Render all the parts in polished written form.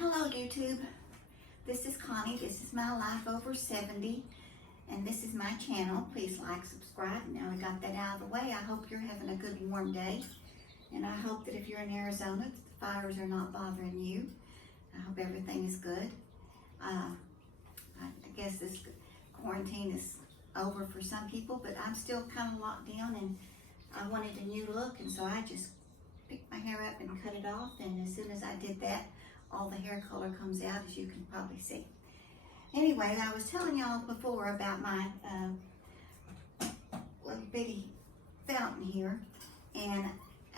Well, hello YouTube. This is Connie. This is my life over 70, and this is my channel. Please like, subscribe. Now we got that out of the way. I hope you're having a good warm day, and I hope that if you're in Arizona, that the fires are not bothering you. I hope everything is good. I guess this quarantine is over for some people, but I'm still kind of locked down, and I wanted a new look, and so I just picked my hair up and cut it off, and as soon as I did that, all the hair color comes out, as you can probably see. Anyway, I was telling y'all before about my little bitty fountain here, and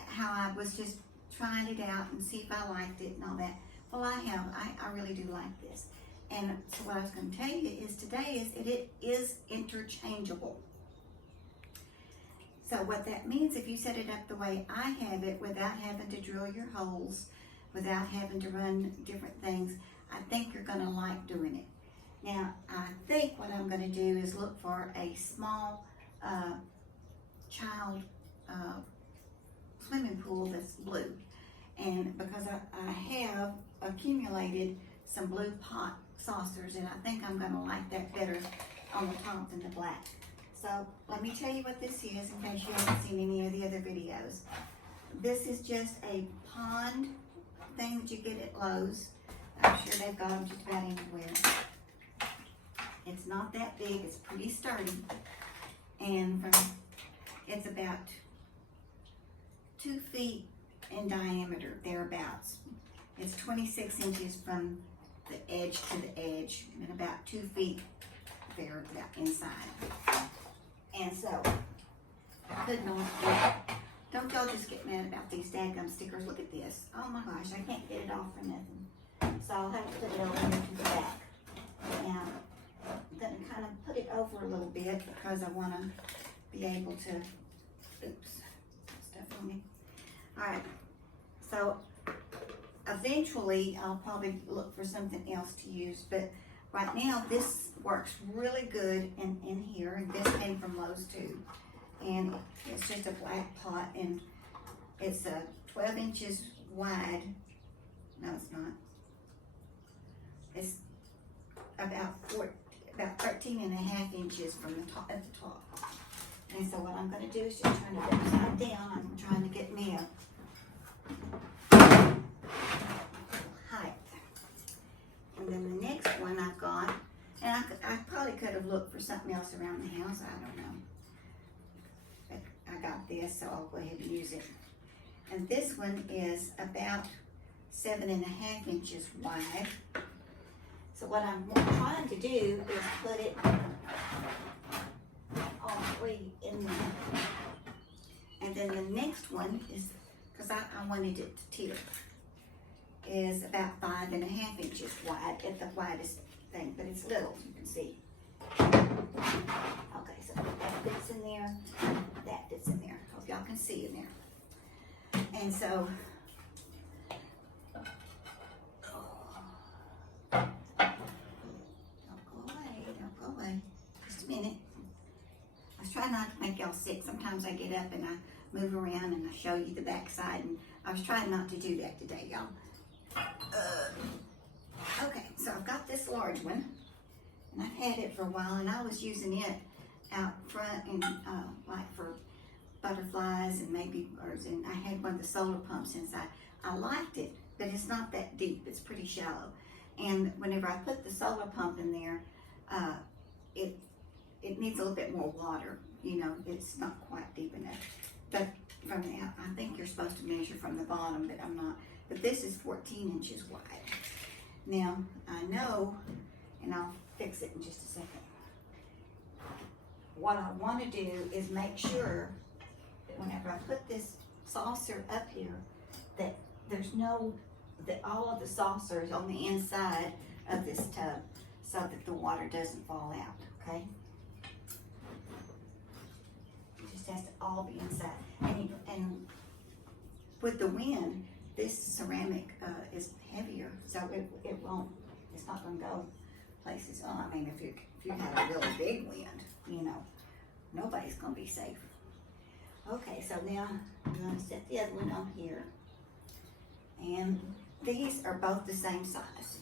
how I was just trying it out and see if I liked it and all that. Well, I really do like this. And so what I was going to tell you is today is it is interchangeable. So what that means, if you set it up the way I have it, without having to drill your holes, without having to run different things, I think you're going to like doing it. Now, I think what I'm going to do is look for a small child swimming pool that's blue. And because I have accumulated some blue pot saucers, and I think I'm going to like that better on the top than the black. So let me tell you what this is in case you haven't seen any of the other videos. This is just a pond thing that you get at Lowe's. I'm sure they've got them just about anywhere. It's not that big, it's pretty sturdy. And it's about 2 feet in diameter, thereabouts. It's 26 inches from the edge to the edge, and about 2 feet there, about inside. And so, I could not don't y'all just get mad about these dadgum stickers. Look at this. Oh my gosh, I can't get it off for nothing. So I'll have to put it over here to the back. Now, I'm going to kind of put it over a little bit because I want to be able to, oops, stuff on me. Alright, so eventually I'll probably look for something else to use, but right now this works really good in here, and this came from Lowe's too. And it's just a black pot, and it's 12 inches wide. No, it's not. It's about 13 and a half inches from the top at the top. And so what I'm going to do is just turn it upside down. I'm trying to get me a height. And then the next one I've got, and I probably could have looked for something else around the house. I don't know. But I got this, so I'll go ahead and use it. And this one is about 7.5 inches wide. So what I'm trying to do is put it all three in there. And then the next one is, because I wanted it to tilt, is about 5.5 inches wide at the widest thing, but it's little, you can see. Okay, so that fits in there, that fits in there. Hope y'all can see in there. And so, don't go away, just a minute. I was trying not to make y'all sick. Sometimes I get up and I move around and I show you the backside, and I was trying not to do that today, y'all. Okay, so I've got this large one, and I've had it for a while, and I was using it out front and like for butterflies and maybe birds, and I had one of the solar pumps inside. I liked it, but it's not that deep. It's pretty shallow, and whenever I put the solar pump in there, it needs a little bit more water. You know, it's not quite deep enough. But from the out, I think you're supposed to measure from the bottom, but I'm not. But this is 14 inches wide. Now, I know, and I'll fix it in just a second. What I want to do is make sure that whenever I put this saucer up here, that there's that all of the saucer is on the inside of this tub so that the water doesn't fall out, okay? It just has to all be inside. And with the wind, this ceramic is heavier, so it won't, it's not going to go places. Oh, I mean, if you had a really big wind, you know, nobody's going to be safe. Okay, so now I'm going to set the other one on here. And these are both the same size.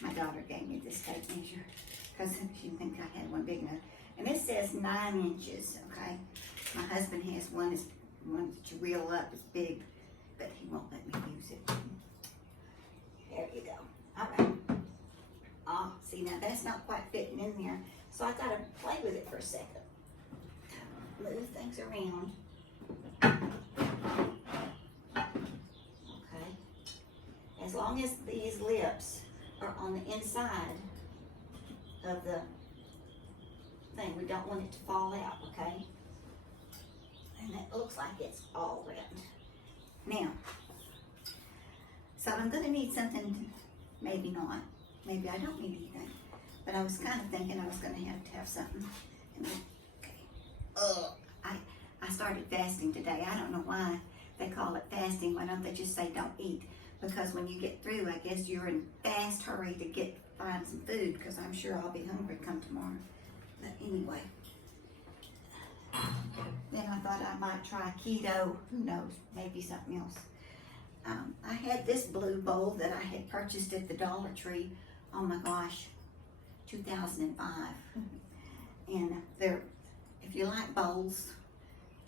My daughter gave me this tape measure because she didn't think I had one big enough. And it says 9 inches, okay? My husband has one that you reel up, it's big, but he won't let me use it. There you go. All right. Oh, see, now that's not quite fitting in there, so I gotta play with it for a second. Move things around. Okay. As long as these lips are on the inside of the thing, we don't want it to fall out, okay? And it looks like it's all round. Now, so I'm gonna need something, maybe not, maybe I don't need anything, but I was kind of thinking I was gonna have something. And okay. I started fasting today. I don't know why they call it fasting. Why don't they just say don't eat? Because when you get through, I guess you're in fast hurry to find some food, because I'm sure I'll be hungry come tomorrow. But anyway, then I thought I might try keto. Who knows? Maybe something else. I had this blue bowl that I had purchased at the Dollar Tree. Oh my gosh, 2005. And if you like bowls,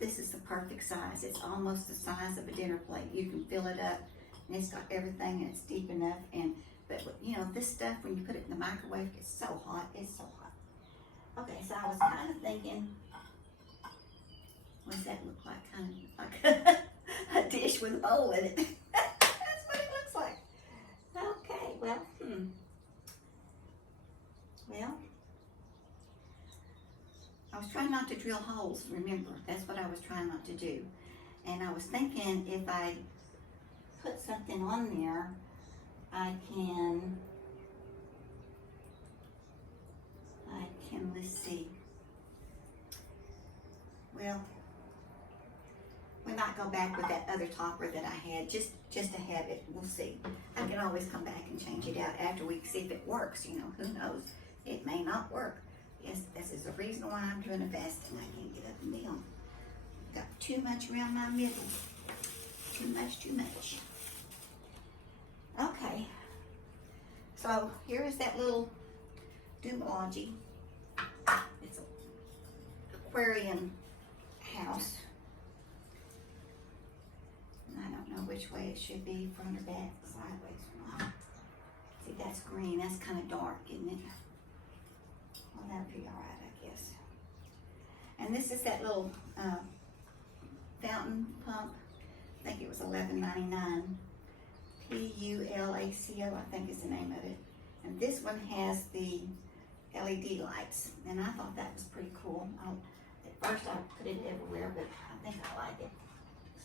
this is the perfect size. It's almost the size of a dinner plate. You can fill it up, and it's got everything, and it's deep enough. But you know, this stuff, when you put it in the microwave, it's so hot. It's so hot. Okay, so I was kind of thinking, what does that look like? Kind of like a dish with a bowl in it. That's what it looks like. Okay, well, Well, I was trying not to drill holes, remember. That's what I was trying not to do. And I was thinking if I put something on there, I can, let's see. Well, we might go back with that other topper that I had, just to have it. We'll see. I can always come back and change it out after we see if it works, you know. Who knows? It may not work. Yes, this is the reason why I'm doing a fasting. I can't get up and down. Got too much around my middle. Too much. Okay. So here is that little Dumology. It's an aquarium house. And I don't know which way it should be, front or back, sideways or not. See, that's green. That's kind of dark, isn't it? Well, that'll be all right, I guess. And this is that little fountain pump. I think it was $11.99. Pulaco, I think is the name of it. And this one has the LED lights, and I thought that was pretty cool. At first I put it everywhere, but I think I like it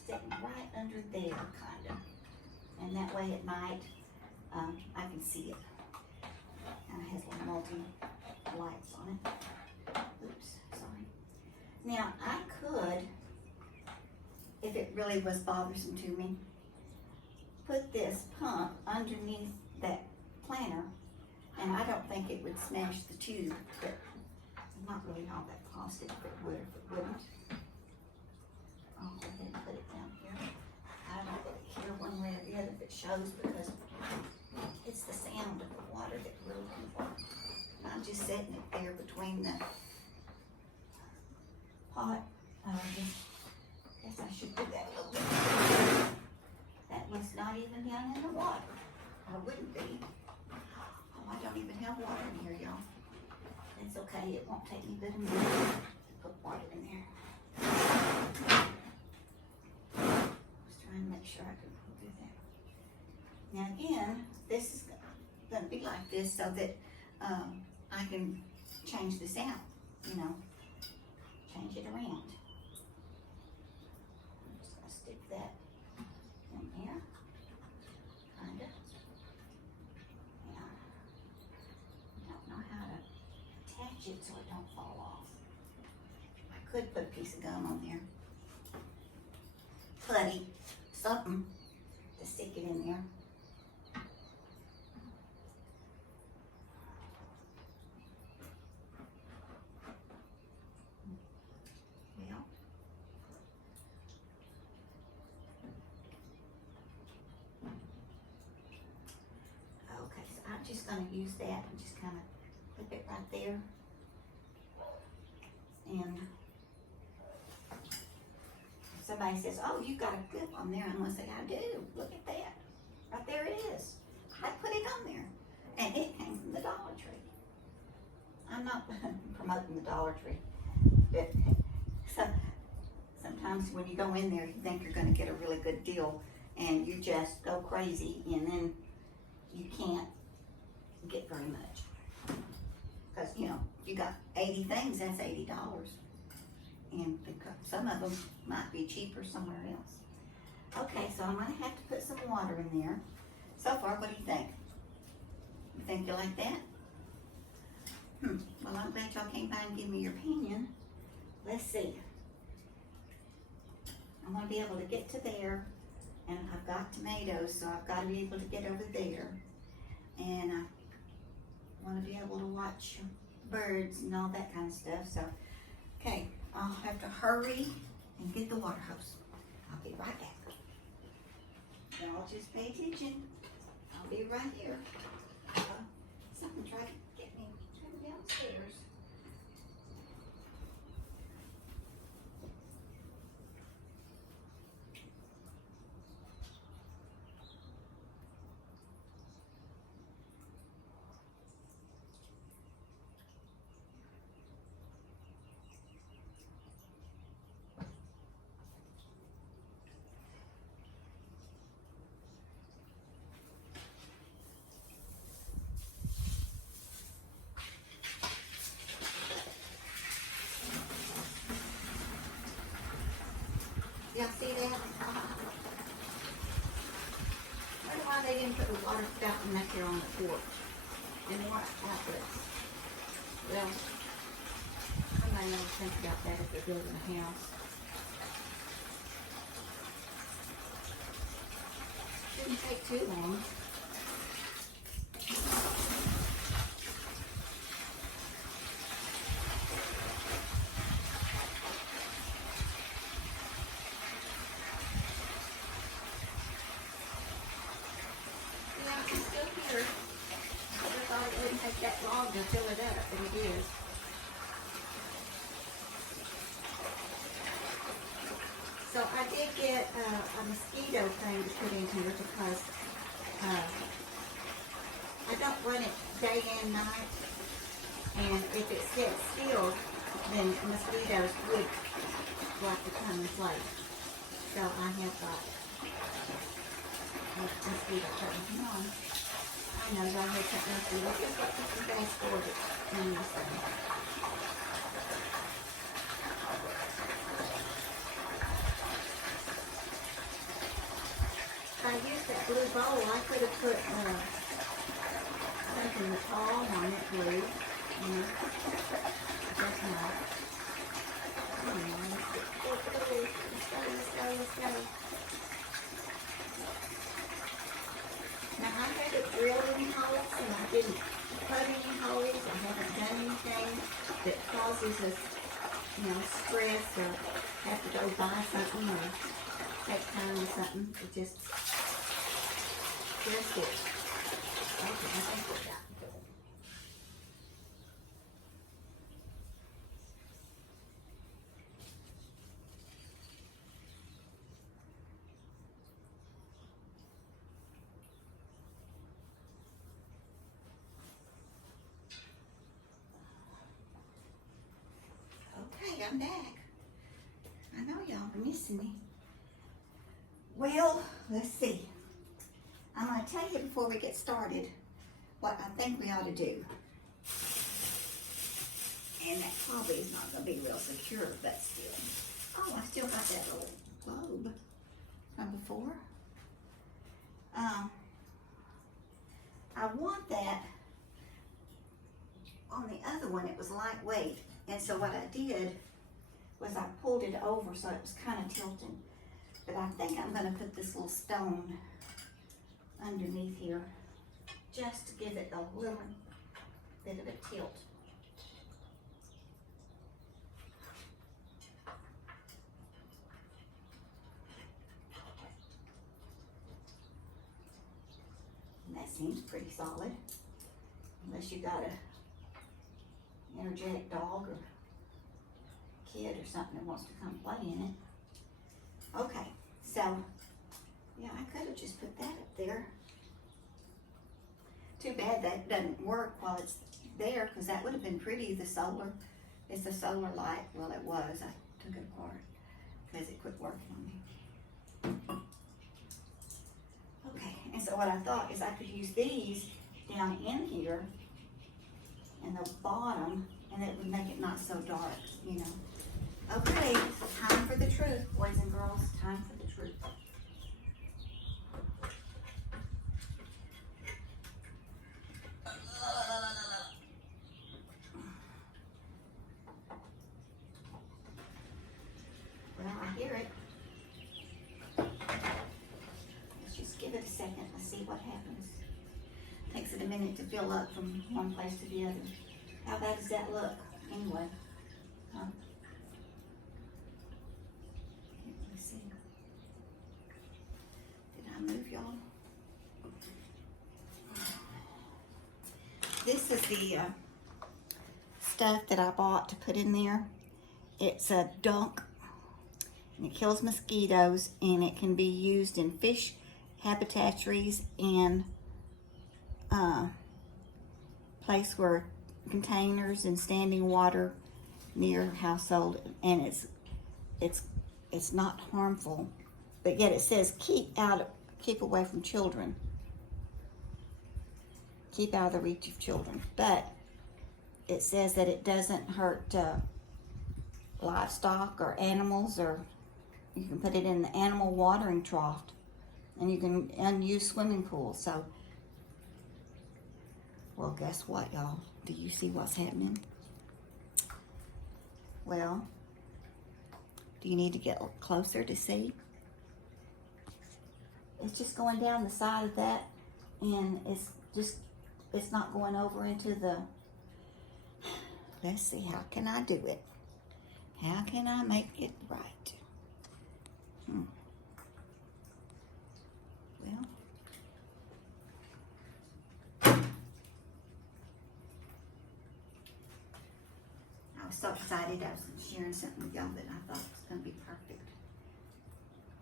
sitting right under there, kind of. And that way at night, I can see it. And it has little multi-lights on it. Oops, sorry. Now, I could, if it really was bothersome to me, put this pump underneath that planter, and I don't think it would smash the tube, but I'm not really all that positive if it would or if it wouldn't. I'll go ahead and put it down here. I don't really care one way or the other if it shows, because it's the sound of the water that we're looking for. I'm just setting it there between the pot. Guess I should do that a little bit. That one's not even down in the water. Or wouldn't be. Oh, I don't even have water in here, y'all. It's okay, it won't take me but a minute to put water in there. I was trying to make sure I could do that. Now again, this is going to be like this so that I can change this out, you know, change it around. I'm just going to stick that in there, kind of. Yeah. I don't know how to attach it so it don't fall off. I could put a piece of gum on there. Putty, something to stick it in there. gonna use that and just kind of put it right there. And somebody says, oh, you got a good one there. I'm gonna say, I do. Look at that. Right there it is. I put it on there. And it came from the Dollar Tree. I'm not promoting the Dollar Tree. But sometimes when you go in there, you think you're gonna get a really good deal and you just go crazy and then you can't get very much. Because, you know, you got 80 things, that's $80. And some of them might be cheaper somewhere else. Okay, so I'm gonna have to put some water in there. So far, what do you think? You think you like that? Well, I'm glad y'all came by and give me your opinion. Let's see. I want to be able to get to there, and I've got tomatoes, so I've got to be able to get over there. And I want to be able to watch birds and all that kind of stuff. So, okay, I'll have to hurry and get the water hose. I'll be right back. Y'all just pay attention. I'll be right here. Something tried to get me downstairs. Y'all see that? I wonder why they didn't put the water fountain up here on the porch and water outlets. Well, I might never think about that if they're building a house. Didn't take too long. That long to fill it up, and it is. So I did get a mosquito thing to put in here because I don't run it day and night, and if it sits still, then mosquitoes would like to come and play. So I have got a mosquito curtain. Come on. I know y'all heard that mosquito. Just like this fast forward in this thing. If I used that blue bowl, I could have put something tall on it, blue. You know, just not. Come on, let's go. Now I had it drilled in holes and I didn't cut any holes. I haven't done anything that causes us, you know, stress or have to go buy something or take time or something. It just it. Okay, I think we're done. Okay, I'm back. I know y'all are missing me. Well, let's see. I'm going to tell you before we get started what I think we ought to do. And that probably is not going to be real secure, but still. Oh, I still got that little globe from before. I want that. On the other one, it was lightweight. And so what I did was I pulled it over so it was kind of tilting. But I think I'm going to put this little stone underneath here just to give it a little bit of a tilt. And that seems pretty solid. unless you got a energetic dog or kid or something that wants to come play in it. Okay, so yeah, I could have just put that up there. Too bad that doesn't work while it's there, because that would have been pretty. The solar, it's a solar light. Well, it was. I took it apart because it quit working on me. Okay, and so what I thought is I could use these down in here in the bottom, and it would make it not so dark, you know. Okay, time for the truth, boys and girls. Time for the truth. Well, I hear it. Let's just give it a second. Let's see what happens. Takes it a minute to fill up from one place to the other. How bad does that look? Anyway. Huh? Let's see. Did I move y'all? This is the stuff that I bought to put in there. It's a dunk, and it kills mosquitoes, and it can be used in fish habitations and place where containers and standing water near household, and it's not harmful, but yet it says keep away from children, keep out of the reach of children, but it says that it doesn't hurt livestock or animals, or you can put it in the animal watering trough, and you can unuse swimming pools. So, well, guess what, y'all? Do you see what's happening? Well, do you need to get closer to see? It's just going down the side of that, and it's not going over into the, let's see, how can I do it? How can I make it right? Well, I was so excited. I was sharing something with y'all that I thought was going to be perfect.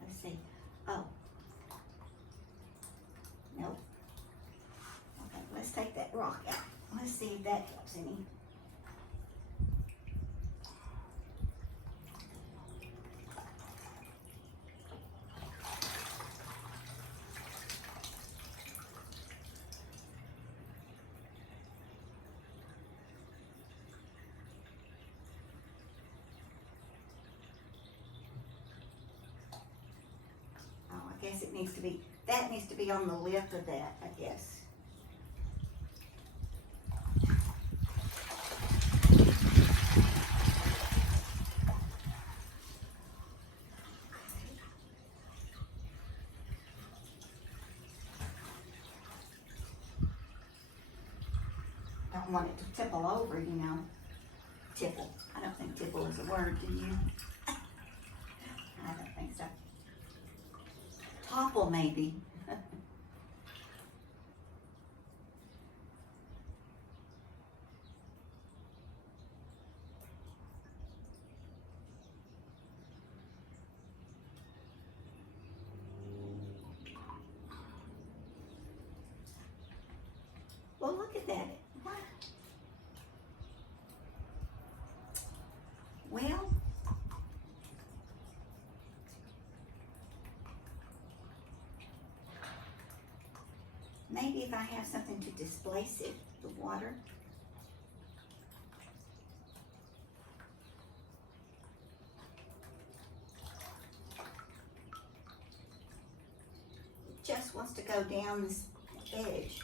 Let's see. Oh. Nope. Okay, let's take that rock out. Let's see if that helps any. I guess it needs to be, that needs to be on the lip of that, I guess. Don't want it to tipple over, you know. Tipple. I don't think tipple is a word, do you? I don't think so. Topple, maybe. Well, look at that. What? Well, maybe if I have something to displace it, the water. It just wants to go down this edge.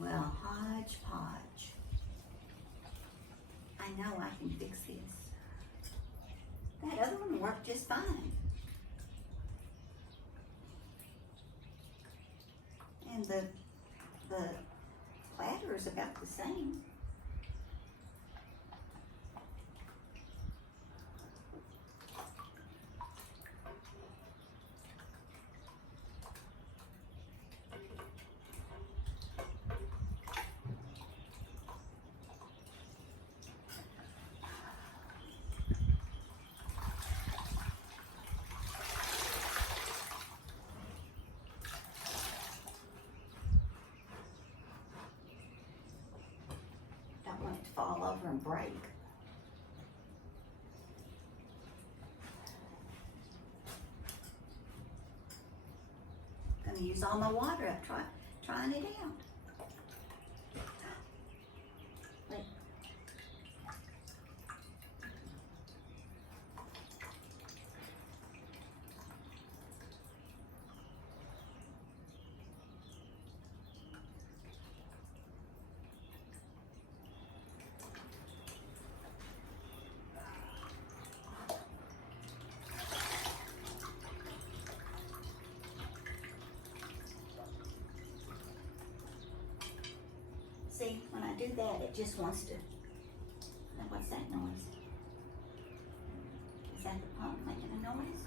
Well, hodgepodge. I know I can fix this. That that other one worked just fine. And the platter is about the same. Don't want it to fall over and break. Gonna use all my water up trying it out. Wait. See, when I do that, it just wants to. Now, what's that noise? Is that the pump making a noise?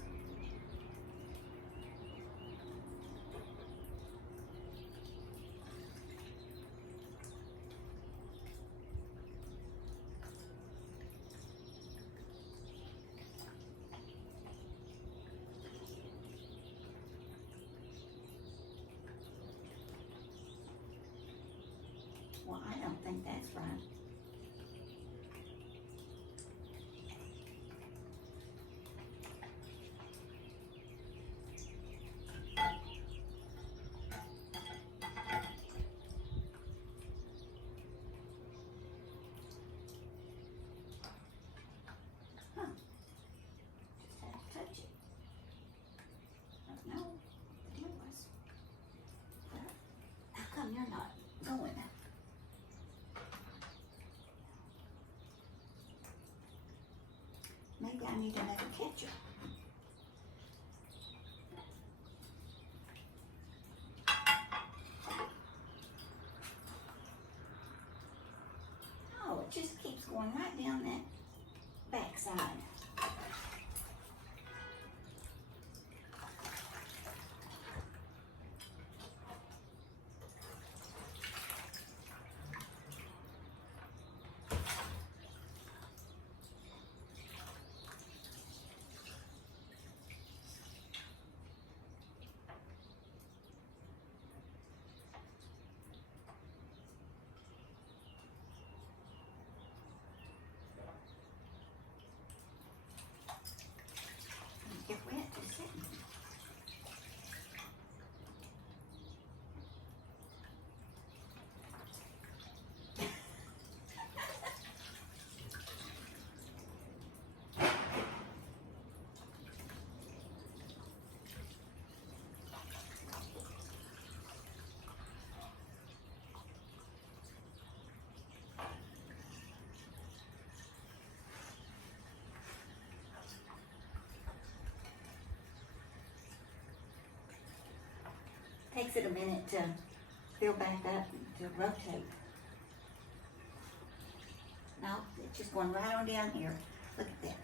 Well, I don't think that's right. Huh. Just had to touch it. I don't know what the deal was. How come you're not going? Maybe I need another catcher. Oh, it just keeps going right down that backside. Get wet just sitting. Takes it a minute to fill back up to rotate. No, it's just going right on down here. Look at that.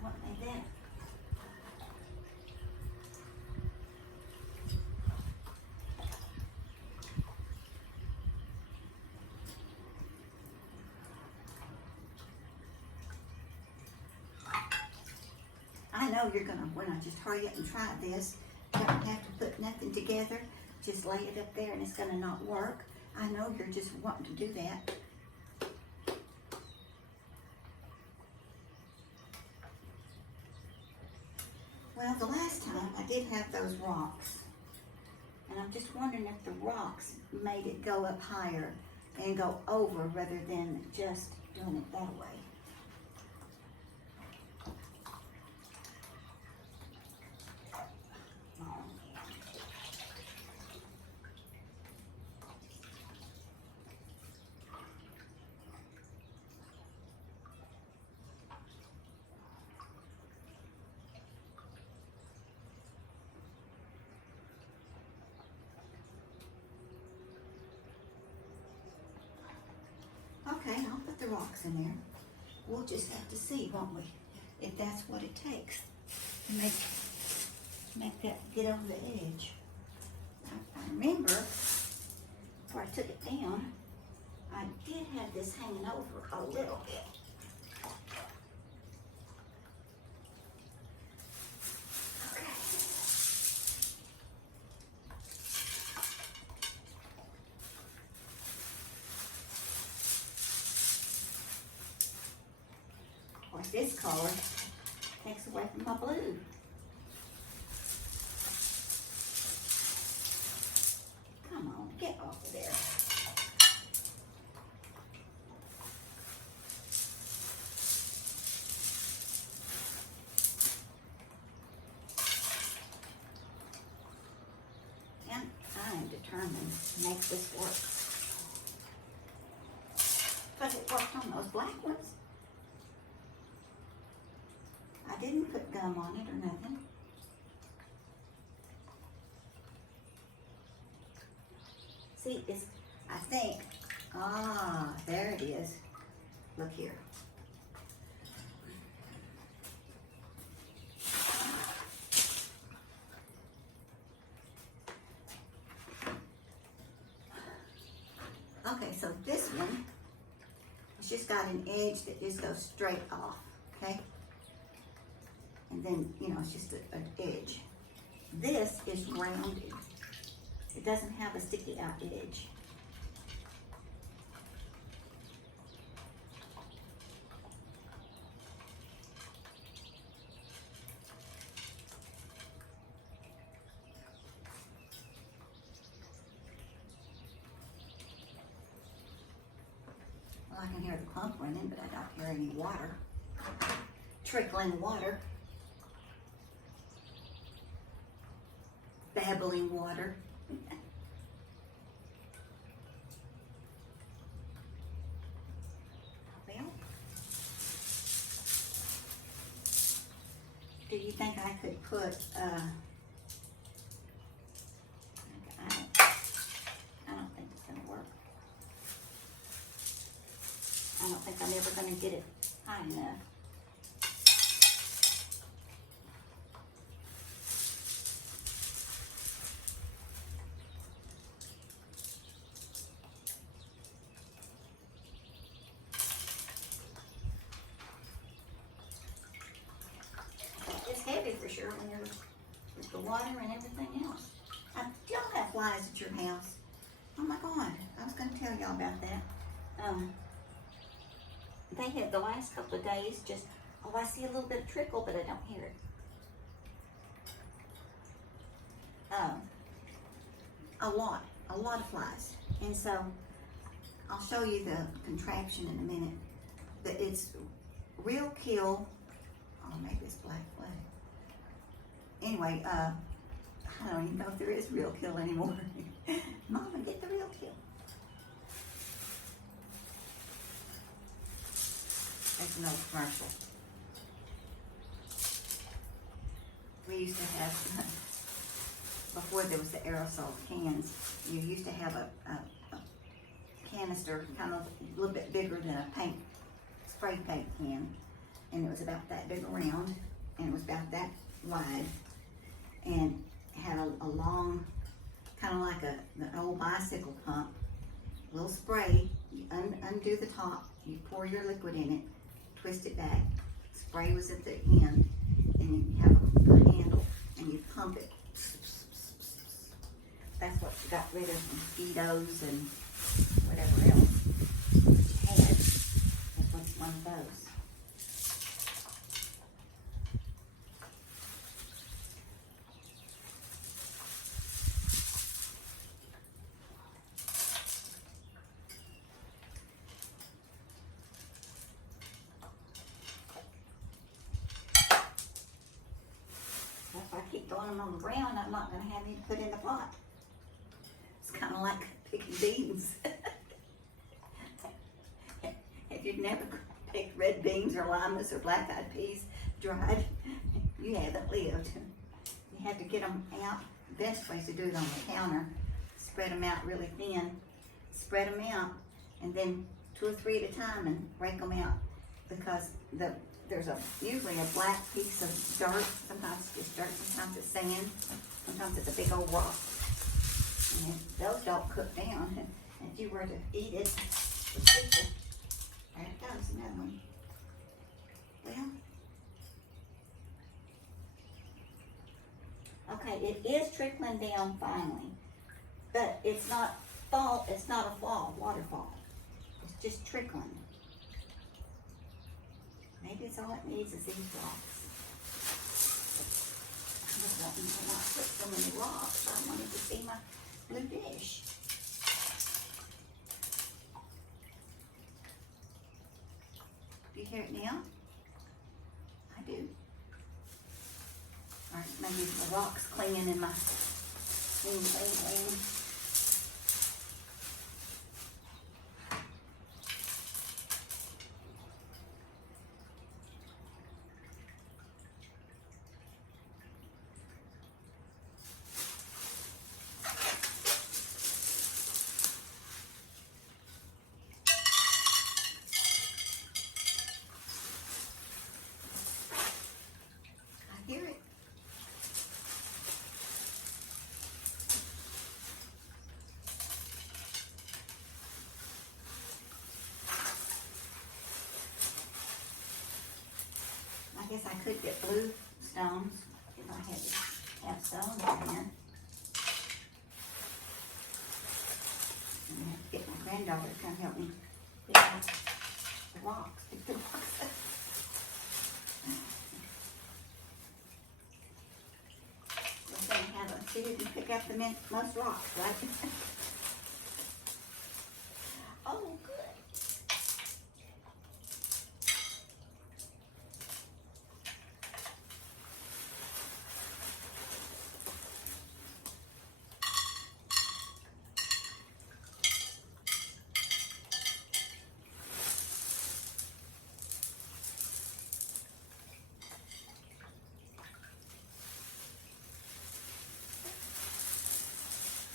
What made that? I know you're gonna wanna just hurry up and try this. You don't have to put nothing together. Just lay it up there and it's gonna not work. I know you're just wanting to do that. Well, the last time I did have those rocks. And I'm just wondering if the rocks made it go up higher and go over rather than just doing it that way. Okay, I'll put the rocks in there. We'll just have to see, won't we? If that's what it takes to make that get over the edge. I remember before I took it down, I did have this hanging over a little bit. This color takes away from my blue. Come on, get off of there. And I am determined to make this work. Because it worked on those black ones. I didn't put gum on it or nothing. See, it's, I think, there it is. Look here. Okay, so this one, it's just got an edge that just goes straight off, okay? And then, you know, it's just an edge. This is rounded. It doesn't have a sticky out edge. Well, I can hear the pump running, but I don't hear any water. Trickling water. Babbling water. Well, do you think I could put, I don't think it's gonna work. I don't think I'm ever gonna get it high enough. Heavy for sure when you're with the water and everything else. Do y'all have flies at your house? Oh my God, I was going to tell y'all about that. They had the last couple of days just, I see a little bit of trickle, but I don't hear it. A lot of flies. And so, I'll show you the contraption in a minute. But it's real kill. Oh, maybe it's black flag. Anyway, I don't even know if there is real kill anymore. Mama, get the real kill. That's another commercial. We used to have, before there was the aerosol cans, you used to have a canister kind of a little bit bigger than a paint, spray paint can. And it was about that big around, and it was about that wide, and had a long, kind of like an old bicycle pump, little spray. You undo the top, you pour your liquid in it, twist it back, spray was at the end, and you have a handle, and you pump it. That's what got rid of mosquitoes and whatever else you had. That was one of those. throwing them on the ground, I'm not gonna have any to put in the pot. It's kind of like picking beans. If you've never picked red beans or limas or black-eyed peas dried, you haven't lived. You have to get them out. The best way is to do it on the counter. Spread them out really thin. Spread them out, and then 2 or 3 at a time, and break them out, because there's usually a black piece of dirt. Sometimes it's just dirt, sometimes it's sand, sometimes it's a big old rock. And those don't cook down. And if you were to eat it, there it goes, another one. Well, okay, it is trickling down finally, but it's not it's not a waterfall. It's just trickling. Maybe it's all it needs is these rocks. I just wanted to not put so many rocks. I wanted to see my blue dish. Do you hear it now? I do. All right, maybe the rocks clinging in my thing. Hear it. I guess I could get blue stones if I had to have stones in there. And I have to get my granddaughter to come help me pick up the rocks. Pick the rocks up. She didn't pick up the most rocks, right? Oh, good.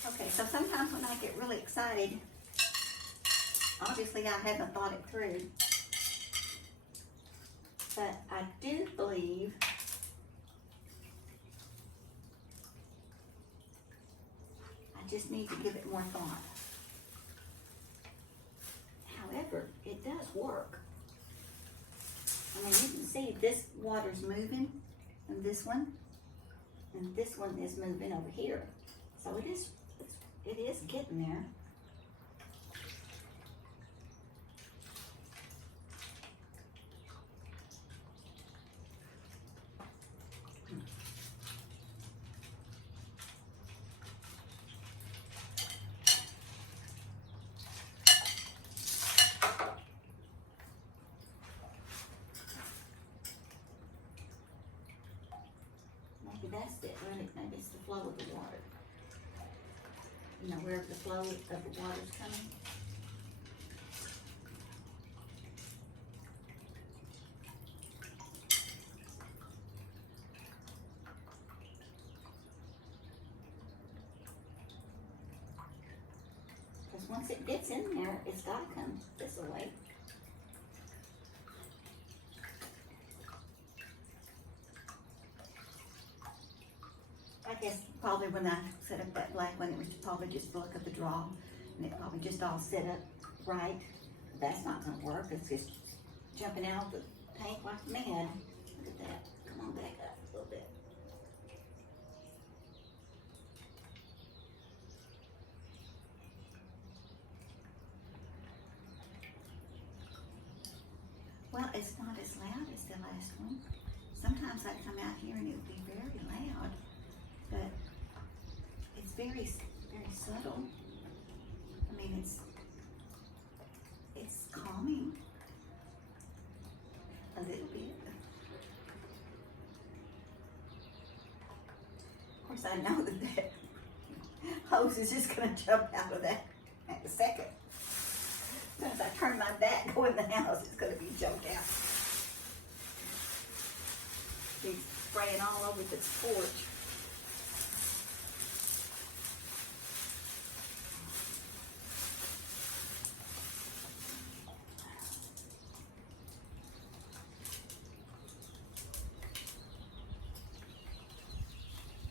Okay, so sometimes when I get really excited, obviously I haven't thought it through, but I do believe I just need to give it more thought. However, it does work. I mean, you can see this water's moving, and this one is moving over here. So it is getting there. Maybe that's it, really. Maybe it's the flow of the water. You know, where the flow of the water's coming. Because once it gets in there, it's got to come this way. I guess probably when I set up that black one, it was probably just the look of the draw, and it probably just all set up right. That's not going to work. It's just jumping out the paint like mad. Look at that. Come on back up a little bit. Well, it's not as loud as the last one. Sometimes I come out here and it would be very loud, but it's very, very subtle. I mean, it's calming a little bit. course, I know that hose is just gonna jump out of that at the second. As soon as I turn my back, go in the house, it's gonna be jumped out. He's spraying all over this porch.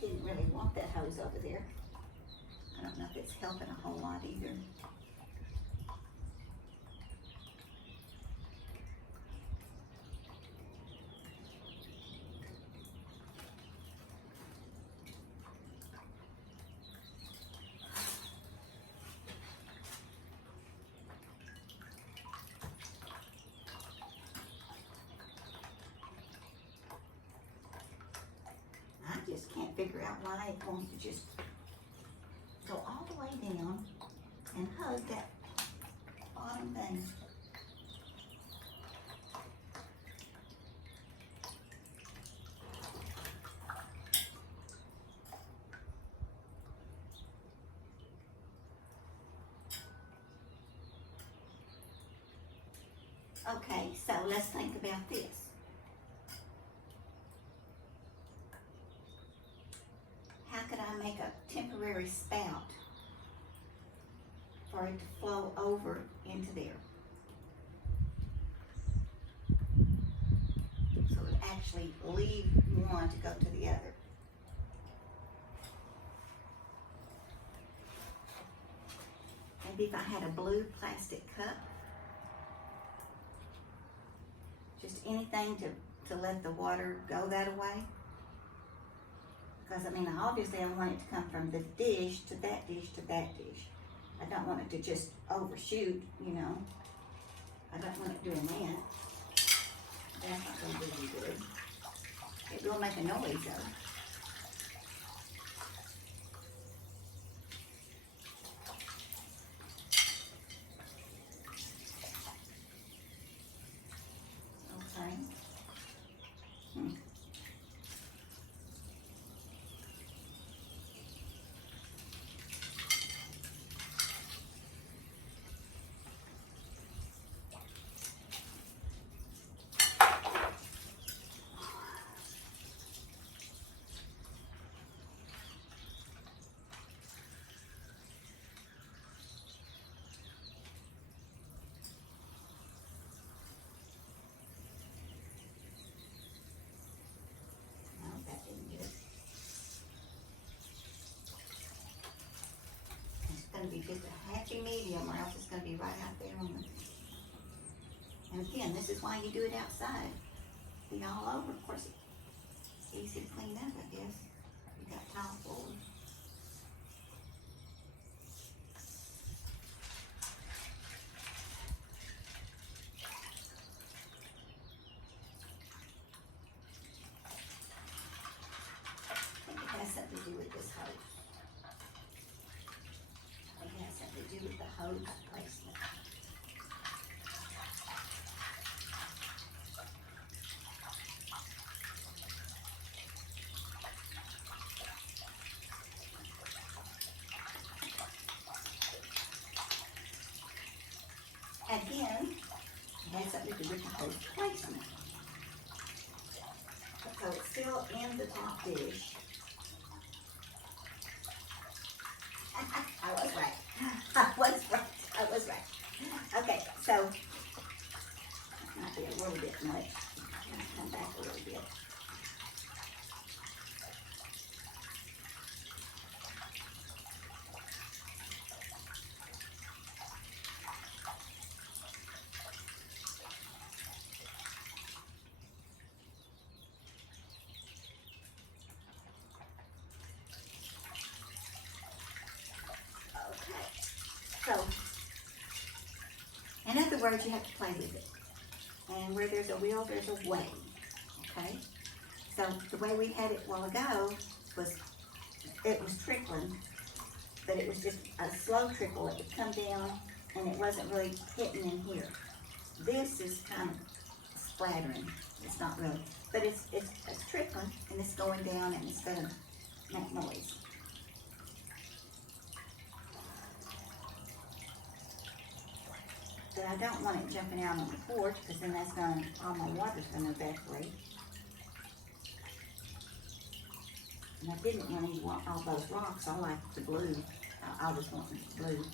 Didn't really want that hose over there. I don't know if it's helping a whole lot either. I just can't figure out why it wants to just go all the way down and hug that bottom thing. Okay, so let's think about this. How could I make a temporary spout for it to flow over into there? So it would actually leave one to go to the other. Maybe if I had a blue plastic cup, just anything to let the water go that way. Because I mean, obviously I want it to come from the dish to that dish to that dish. I don't want it to just overshoot, you know. I don't want it doing that. That's not going to do any good. It will make a noise though. Okay. Be just a happy medium, or else it's going to be right out there on the. And again, this is why you do it outside. Be all over. Of course, it's easy to clean up, I guess. You got tile floors. I think it has something to do with this hose. To do with the hose placement. Again, it has something to do with the hose placement. So it's still in the top dish. I was right. I was right. Okay, so that might be a little bit much. I'm gonna come back a little bit. So, in other words, you have to play with it. And where there's a will, there's a way. Okay? So, the way we had it a while ago was, it was trickling, but it was just a slow trickle. It would come down, and it wasn't really hitting in here. This is kind of splattering. It's not really, but it's trickling, and it's going down, and it's gonna, make noise. But I don't want it jumping out on the porch, because then that's gonna, all my water's gonna evaporate. And I didn't really want all those rocks. I like the blue. I was wanting the blue.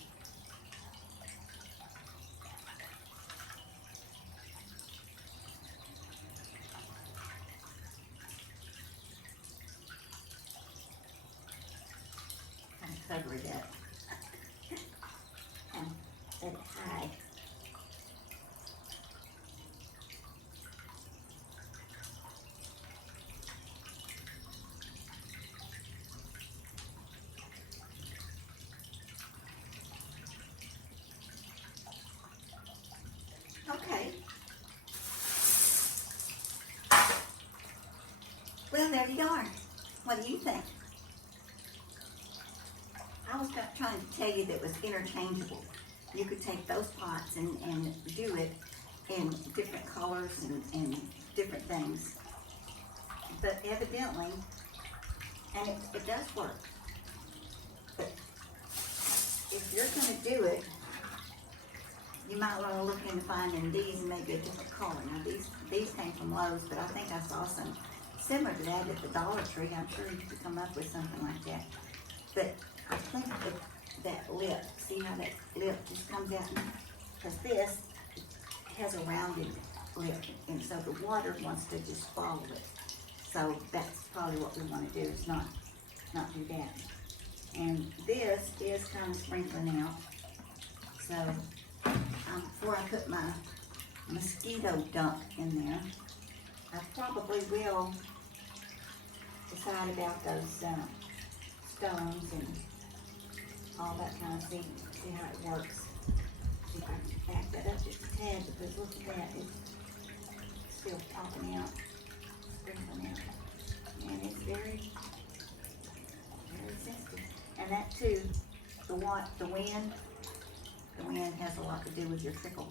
Kind of cover it up. And let it hide. Okay. Well, there you are. What do you think? I was trying to tell you that it was interchangeable. You could take those pots and do it in different colors and different things. But evidently, and it does work. But if you're going to do it, you might want to look into finding these maybe a different color. Now these came from Lowe's, but I think I saw some similar to that at the Dollar Tree. I'm sure you could come up with something like that. But I think that lip, see how that lip just comes out? Because this has a rounded lip, and so the water wants to just follow it. So that's probably what we want to do, is not do that. And this is kind of sprinkling out. So before I put my mosquito dump in there, I probably will decide about those stones and all that kind of thing, see how it works. See if I can back that up just a tad, because look at that, it's still popping out, sprinkling out. And it's very, very sensitive. And that too, the wind has a lot to do with your trickle.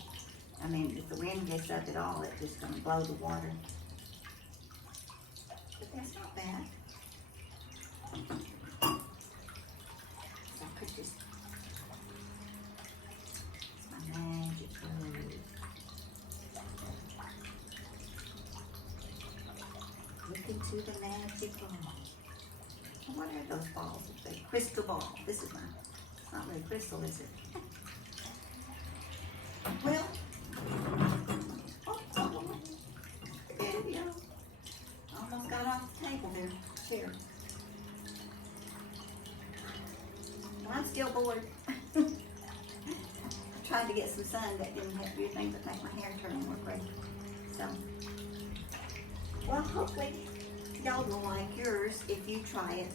I mean, if the wind gets up at all, it's just gonna blow the water. But that's not bad. So I put this, it's my magic glue. Look into the magic ball. What are those balls? It's a crystal ball. This is mine. It's not really crystal, is it? Well, there we go. Almost got off the table there. Chair. Well, I'm still bored. I tried to get some sun, that didn't have to do anything but make my hair turn more gray. So, well, hopefully y'all will like yours if you try it.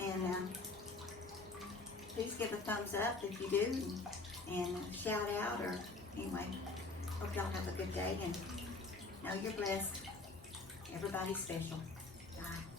And please give a thumbs up if you do, and shout out, or anyway, hope y'all have a good day and know you're blessed. Everybody's special. Bye.